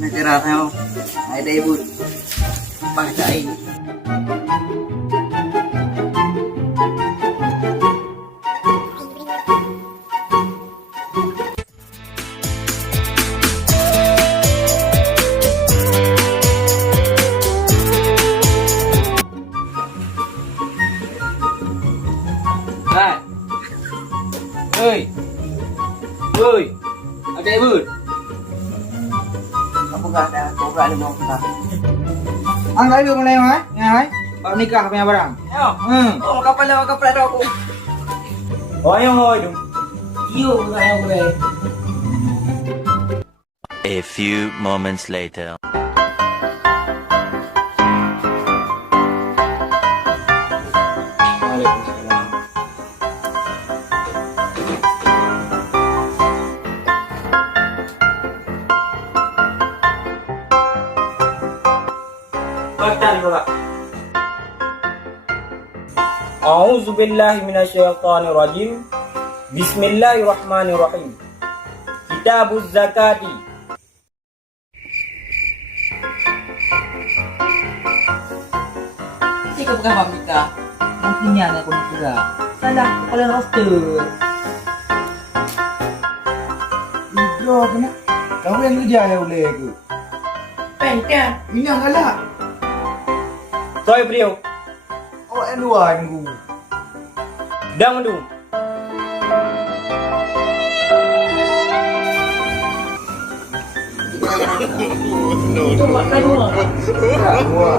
Negara tahu, ada ibu, pakai. Oi, oi, ada ibu. Apa enggak ada? Kau enggak ada mau kita. Angkat ibu mulai mai, ngai. Bab nikah punya barang. Yo. Oh, kapal ada aku. Oh, yang hoi tu. Yo, enggak boleh. A few moments later. Waalaikumsalam. Batal pula. A'udzu billahi minasyaitonir rajim. Bismillahirrahmanirrahim. Kitabuz zakati. Cik kau pegang Mika. Mungkinnya aku juga. Salah kepala roster. Itu kena. Kamu yang kerja ya boleh ke? Pendek. Ini yang galak. Soy beliau. Oh, N2 minggu. Dang tu. Itu makan dua. Dua.